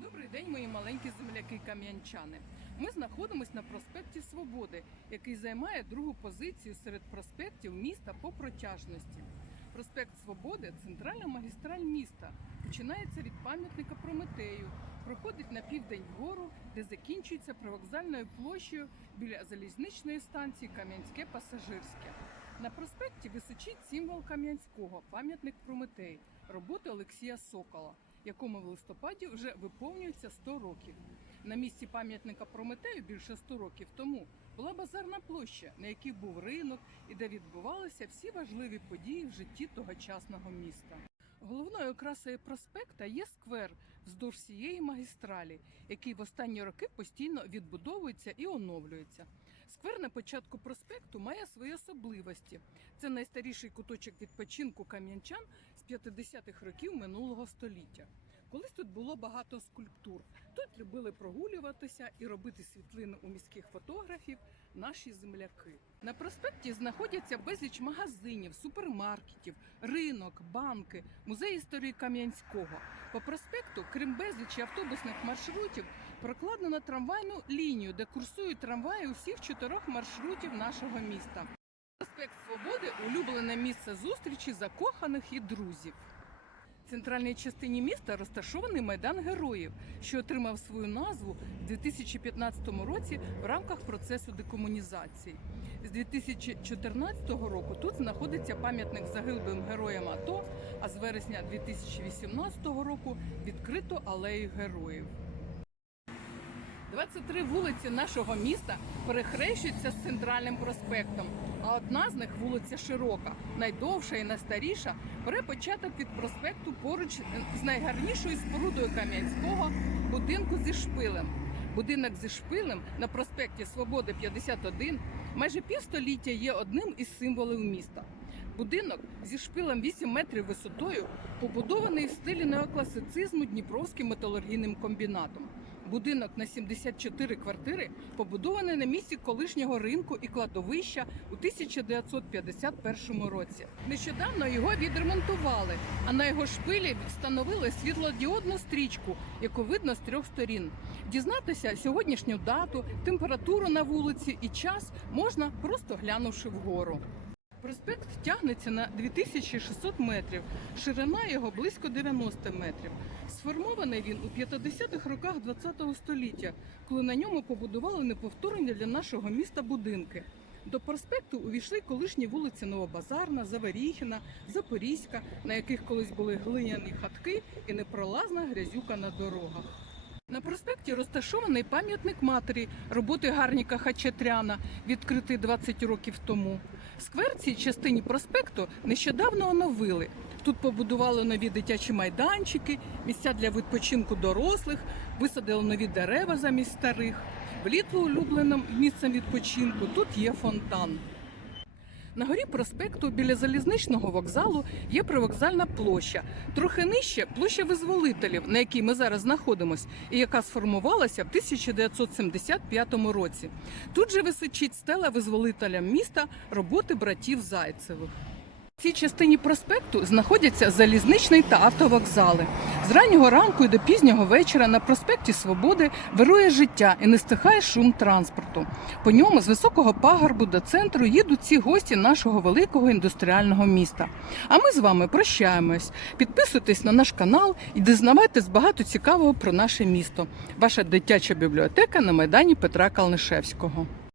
Добрий день, мої маленькі земляки кам'янчани. Ми знаходимося на проспекті Свободи, який займає другу позицію серед проспектів міста по протяжності. Проспект Свободи центральна магістраль міста. Починається від пам'ятника Прометею, проходить на південь вгору, де закінчується привокзальною площею біля залізничної станції Кам'янське пасажирське. На проспекті височить символ Кам'янського пам'ятник Прометей роботи Олексія Сокола, якому в листопаді вже виповнюється 100 років. На місці пам'ятника Прометею більше 100 років тому була базарна площа, на якій був ринок і де відбувалися всі важливі події в житті тогочасного міста. Головною окрасою проспекта є сквер вздовж всієї магістралі, який в останні роки постійно відбудовується і оновлюється. Сквер на початку проспекту має свої особливості. Це найстаріший куточок відпочинку кам'янчан з 50-х років минулого століття. Колись тут було багато скульптур. Тут любили прогулюватися і робити світлини у міських фотографів наші земляки. На проспекті знаходяться безліч магазинів, супермаркетів, ринок, банки, музей історії Кам'янського. По проспекту, крім безлічі автобусних маршрутів, прокладено трамвайну лінію, де курсують трамваї усіх чотирьох маршрутів нашого міста. Проспект Свободи улюблене місце зустрічі закоханих і друзів. Центральній частині міста розташований майдан героїв, що отримав свою назву в 2015 році в рамках процесу декомунізації. З 2014 року тут знаходиться пам'ятник загиблим героям АТО, а з вересня 2018 року відкрито алею героїв. 23 вулиці нашого міста перехрещуються з центральним проспектом. А одна з них вулиця Широка, найдовша і найстаріша, бере початок від проспекту поруч з найгарнішою спорудою Кам'янського будинку зі шпилем. Будинок зі шпилем на проспекті Свободи 51 майже півстоліття є одним із символів міста. Будинок зі шпилем 8 метрів висотою побудований в стилі неокласицизму Дніпровським металургійним комбінатом. Будинок на 74 квартири побудований на місці колишнього ринку і кладовища у 1951 році. Нещодавно його відремонтували, а на його шпилі встановили світлодіодну стрічку, яку видно з трьох сторін. Дізнатися сьогоднішню дату, температуру на вулиці і час можна просто глянувши вгору. Проспект тягнеться на 2600 метрів, ширина його близько 90 метрів. Сформований він у 50-х роках ХХ століття, коли на ньому побудували неповторні для нашого міста будинки. До проспекту увійшли колишні вулиці Новобазарна, Заворіхіна, Запорізька, на яких колись були глиняні хатки і непролазна грязюка на дорогах. На проспекті розташований пам'ятник матері роботи гарніка Хачатряна, відкритий 20 років тому. Сквер цій частині проспекту нещодавно оновили. Тут побудували нові дитячі майданчики, місця для відпочинку дорослих, висадили нові дерева замість старих. Влітку улюбленим місцем відпочинку тут є фонтан. На горі проспекту біля залізничного вокзалу є привокзальна площа. Трохи нижче площа визволителів, на якій ми зараз знаходимося, і яка сформувалася в 1975 році. Тут же височить стела визволителям міста роботи братів Зайцевих. В цій частині проспекту знаходяться залізничний та автовокзали. З раннього ранку і до пізнього вечора на проспекті Свободи вирує життя і не стихає шум транспорту. По ньому з високого пагорбу до центру їдуть ці гості нашого великого індустріального міста. А ми з вами прощаємось. Підписуйтесь на наш канал і дізнавайтесь багато цікавого про наше місто. Ваша дитяча бібліотека на майдані Петра Калнишевського.